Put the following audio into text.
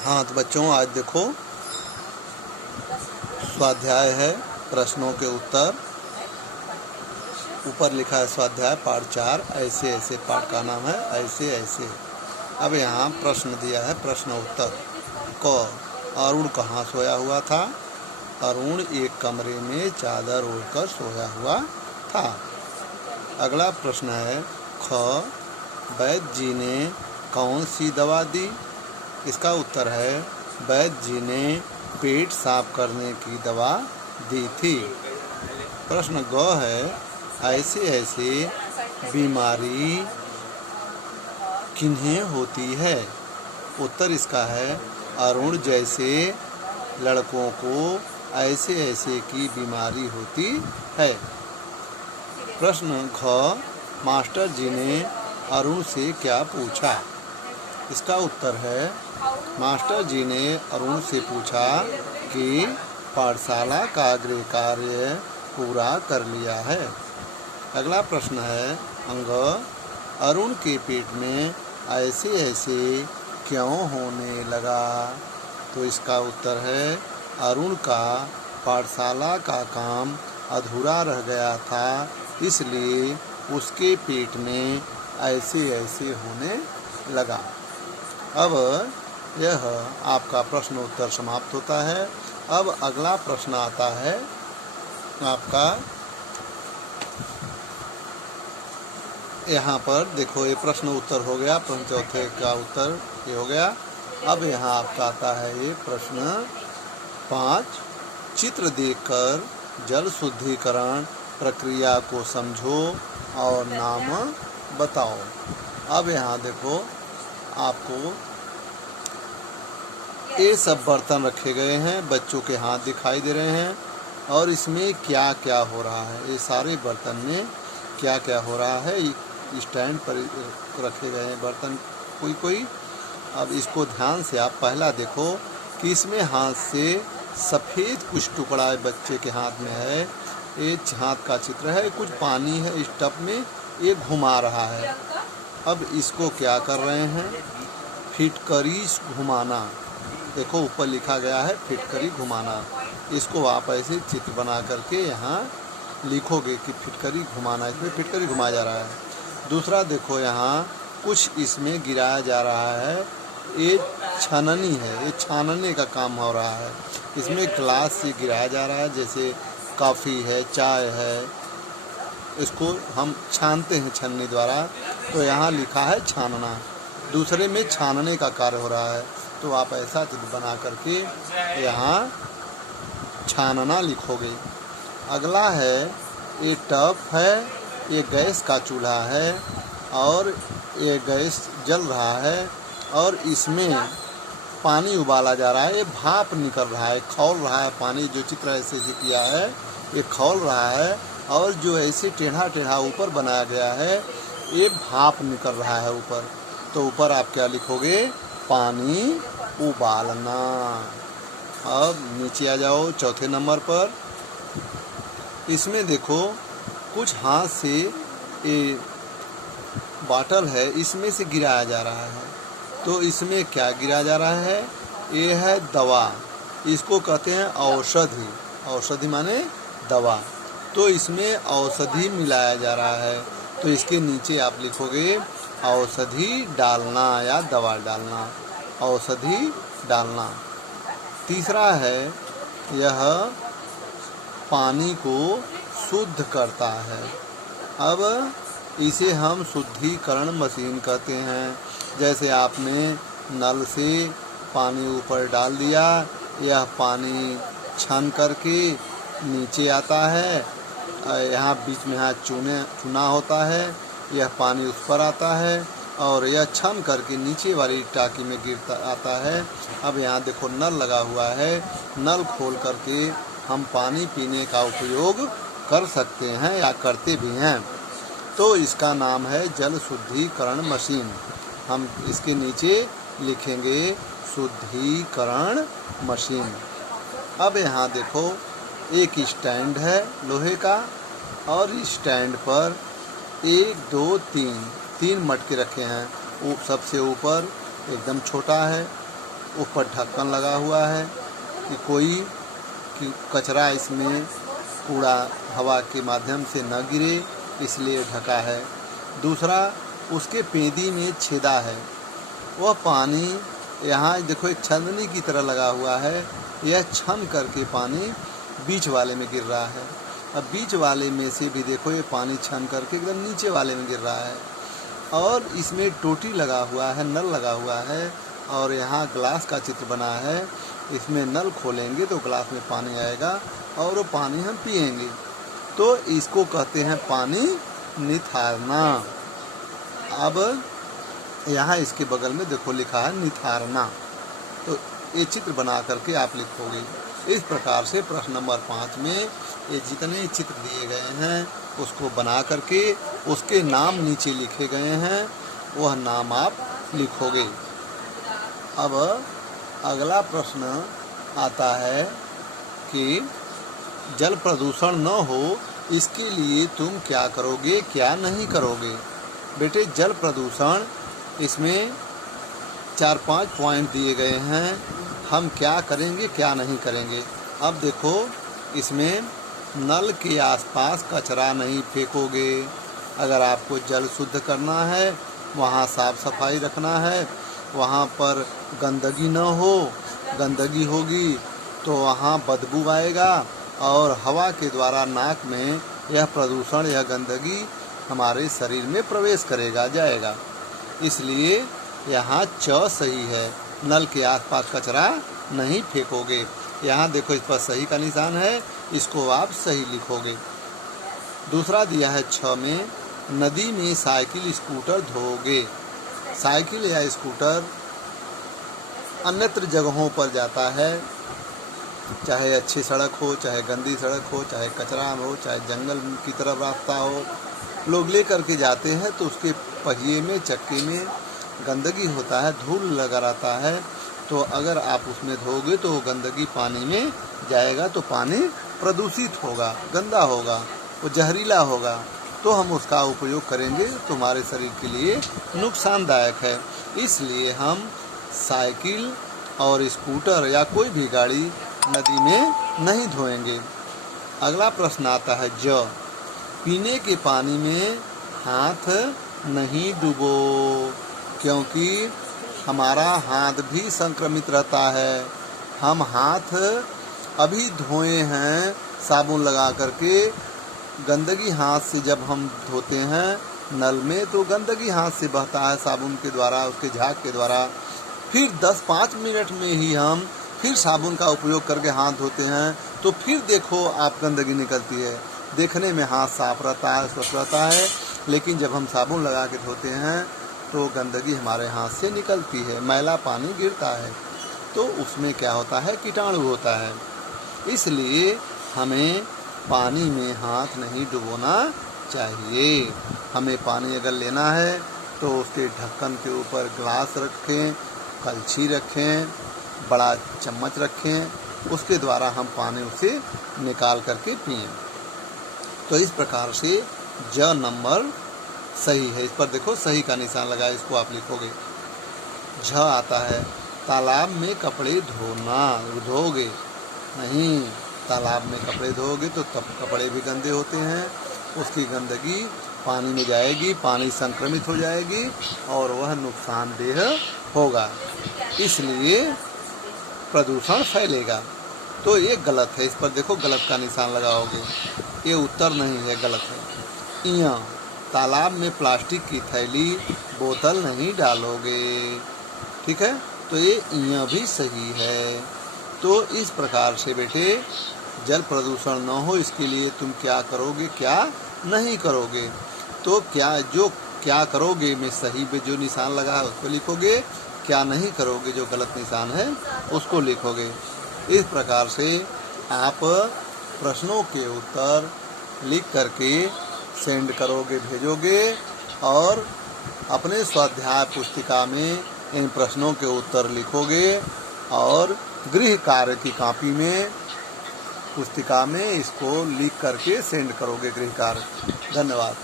हाँ तो बच्चों, आज देखो स्वाध्याय है प्रश्नों के उत्तर। ऊपर लिखा है स्वाध्याय पाठ 4 ऐसे ऐसे। पाठ का नाम है ऐसे ऐसे। अब यहाँ प्रश्न दिया है, प्रश्न उत्तर। क, अरुण कहाँ सोया हुआ था? अरुण एक कमरे में चादर ओढ़कर सोया हुआ था। अगला प्रश्न है ख, वैद्य जी ने कौन सी दवा दी? इसका उत्तर है वैद्य जी ने पेट साफ करने की दवा दी थी। प्रश्न ग है ऐसे ऐसे बीमारी किन्हें होती है? उत्तर इसका है अरुण जैसे लड़कों को ऐसे ऐसे की बीमारी होती है। प्रश्न घ, मास्टर जी ने अरुण से क्या पूछा? इसका उत्तर है मास्टर जी ने अरुण से पूछा कि पाठशाला का गृह कार्य पूरा कर लिया है। अगला प्रश्न है अंग, अरुण के पेट में ऐसे ऐसे क्यों होने लगा? तो इसका उत्तर है अरुण का पाठशाला का काम अधूरा रह गया था, इसलिए उसके पेट में ऐसे ऐसे होने लगा। अब यह आपका प्रश्न उत्तर समाप्त होता है। अब अगला प्रश्न आता है आपका, यहाँ पर देखो ये प्रश्न उत्तर हो गया, प्रश्न चौथे का उत्तर ये हो गया। अब यहाँ आपका आता है ये प्रश्न 5, चित्र देखकर जल शुद्धिकरण प्रक्रिया को समझो और नाम बताओ। अब यहाँ देखो आपको ये सब बर्तन रखे गए हैं, बच्चों के हाथ दिखाई दे रहे हैं और इसमें क्या क्या हो रहा है, ये सारे बर्तन में क्या क्या हो रहा है स्टैंड पर रखे गए हैं बर्तन कोई कोई। अब इसको ध्यान से आप पहला देखो कि इसमें हाथ से सफ़ेद कुछ टुकड़ा बच्चे के हाथ में है, ये हाथ का चित्र है, कुछ पानी है इस टब में, ये घुमा रहा है। अब इसको क्या कर रहे हैं? फिटकरी घुमाना। देखो ऊपर लिखा गया है फिटकरी घुमाना। इसको आप ऐसे चित्र बना करके यहाँ लिखोगे कि फिटकरी घुमाना, इसमें फिटकरी घुमाया जा रहा है। दूसरा देखो यहाँ कुछ इसमें गिराया जा रहा है, ये छाननी है, ये छानने का काम हो रहा है। इसमें ग्लास से गिराया जा रहा है, जैसे कॉफ़ी है, चाय है, इसको हम छानते हैं छन्नी द्वारा, तो यहाँ लिखा है छानना। दूसरे में छानने का कार्य हो रहा है, तो आप ऐसा चित्र बना करके यहाँ छानना लिखोगे। अगला है ये टब है, ये गैस का चूल्हा है और ये गैस जल रहा है और इसमें पानी उबाला जा रहा है, ये भाप निकल रहा है, खौल रहा है पानी। जो चित्र ऐसे से किया है ये खौल रहा है और जो ऐसे टेढ़ा टेढ़ा ऊपर बनाया गया है ये भाप निकल रहा है ऊपर। तो ऊपर आप क्या लिखोगे? पानी उबालना। अब नीचे आ जाओ चौथे नंबर पर। इसमें देखो कुछ हाथ से ये बाटल है, इसमें से गिराया जा रहा है, तो इसमें क्या गिराया जा रहा है? ये है दवा, इसको कहते हैं औषधि। औषधि माने दवा, तो इसमें औषधि मिलाया जा रहा है, तो इसके नीचे आप लिखोगे औषधि डालना या दवा डालना, औषधि डालना। तीसरा है यह पानी को शुद्ध करता है। अब इसे हम शुद्धिकरण मशीन कहते हैं। जैसे आपने नल से पानी ऊपर डाल दिया, यह पानी छन करके नीचे आता है, यहाँ बीच में यहाँ चूना होता है, यह पानी उस पर आता है और यह छन करके नीचे वाली टाँकी में गिरता आता है। अब यहाँ देखो नल लगा हुआ है, नल खोल करके हम पानी पीने का उपयोग कर सकते हैं या करते भी हैं, तो इसका नाम है जल शुद्धिकरण मशीन। हम इसके नीचे लिखेंगे शुद्धिकरण मशीन। अब यहाँ देखो एक स्टैंड है लोहे का और इस स्टैंड पर 1 2 3 मटके रखे हैं। सबसे ऊपर एकदम छोटा है, ऊपर ढक्कन लगा हुआ है कि कोई कचरा इसमें कूड़ा हवा के माध्यम से न गिरे, इसलिए ढका है। दूसरा, उसके पेंदी में छेदा है, वह पानी यहाँ देखो एक छलनी की तरह लगा हुआ है, यह छन करके पानी बीच वाले में गिर रहा है। अब बीच वाले में से भी देखो ये पानी छन करके एकदम नीचे वाले में गिर रहा है। और इसमें टोटी लगा हुआ है, नल लगा हुआ है, और यहाँ ग्लास का चित्र बना है। इसमें नल खोलेंगे तो ग्लास में पानी आएगा और वो पानी हम पिएंगे। तो इसको कहते हैं पानी निथारना। अब यहाँ इसके बगल में देखो लिखा है निथारना, तो ये चित्र बना करके आप लिखोगे। इस प्रकार से प्रश्न नंबर 5 में ये जितने चित्र दिए गए हैं उसको बना करके उसके नाम नीचे लिखे गए हैं, वह नाम आप लिखोगे। अब अगला प्रश्न आता है कि जल प्रदूषण न हो इसके लिए तुम क्या करोगे, क्या नहीं करोगे। बेटे, जल प्रदूषण, इसमें 4-5 पॉइंट दिए गए हैं, हम क्या करेंगे क्या नहीं करेंगे। अब देखो, इसमें नल के आसपास कचरा नहीं फेंकोगे। अगर आपको जल शुद्ध करना है, वहाँ साफ सफाई रखना है, वहाँ पर गंदगी न हो, गंदगी होगी तो वहाँ बदबू आएगा और हवा के द्वारा नाक में यह प्रदूषण, यह गंदगी हमारे शरीर में प्रवेश करेगा, जाएगा। इसलिए यहाँ च सही है, नल के आसपास कचरा नहीं फेंकोगे। यहाँ देखो इस पर सही का निशान है, इसको आप सही लिखोगे। दूसरा दिया है 6 में, नदी में साइकिल स्कूटर धोओगे। साइकिल या स्कूटर अन्यत्र जगहों पर जाता है, चाहे अच्छी सड़क हो, चाहे गंदी सड़क हो, चाहे कचरा हो, चाहे जंगल की तरफ रास्ता हो, लोग ले करके जाते हैं तो उसके पहिए में, चक्के में गंदगी होता है, धूल लगा रहता है। तो अगर आप उसमें धोगे तो गंदगी पानी में जाएगा तो पानी प्रदूषित होगा, गंदा होगा, वो जहरीला होगा। तो हम उसका उपयोग करेंगे तो हमारे शरीर के लिए नुकसानदायक है। इसलिए हम साइकिल और स्कूटर या कोई भी गाड़ी नदी में नहीं धोएंगे। अगला प्रश्न आता है ज, पीने के पानी में हाथ नहीं डुबो, क्योंकि हमारा हाथ भी संक्रमित रहता है। हम हाथ अभी धोए हैं साबुन लगा करके, गंदगी हाथ से जब हम धोते हैं नल में तो गंदगी हाथ से बहता है साबुन के द्वारा, उसके झाग के द्वारा। फिर 10-5 मिनट में ही हम फिर साबुन का उपयोग करके हाथ धोते हैं तो फिर देखो आप गंदगी निकलती है। देखने में हाथ साफ रहता है, स्वच्छ रहता है, लेकिन जब हम साबुन लगा के धोते हैं तो गंदगी हमारे हाथ से निकलती है, मैला पानी गिरता है, तो उसमें क्या होता है, कीटाणु होता है। इसलिए हमें पानी में हाथ नहीं डुबोना चाहिए। हमें पानी अगर लेना है तो उसके ढक्कन के ऊपर ग्लास रखें, कलछी रखें, बड़ा चम्मच रखें, उसके द्वारा हम पानी उसे निकाल करके पिएं। तो इस प्रकार से ज नंबर सही है। इस पर देखो सही का निशान लगा, इसको आप लिखोगे। झ आता है, तालाब में कपड़े धोना, धोगे नहीं। तालाब में कपड़े धोगे तो तब कपड़े भी गंदे होते हैं, उसकी गंदगी पानी में जाएगी, पानी संक्रमित हो जाएगी और वह नुकसानदेह होगा, इसलिए प्रदूषण फैलेगा। तो ये गलत है, इस पर देखो गलत का निशान लगाओगे, ये उत्तर नहीं है, गलत है। इया, तालाब में प्लास्टिक की थैली, बोतल नहीं डालोगे, ठीक है, तो ये इया भी सही है। तो इस प्रकार से बेटे जल प्रदूषण न हो इसके लिए तुम क्या करोगे, क्या नहीं करोगे। तो क्या करोगे में सही में जो निशान लगा है उसको लिखोगे, क्या नहीं करोगे जो गलत निशान है उसको लिखोगे। इस प्रकार से आप प्रश्नों के उत्तर लिख करके सेंड करोगे, भेजोगे और अपने स्वाध्याय पुस्तिका में इन प्रश्नों के उत्तर लिखोगे और गृह कार्य की कॉपी में, पुस्तिका में इसको लिख करके सेंड करोगे गृह कार्य। धन्यवाद।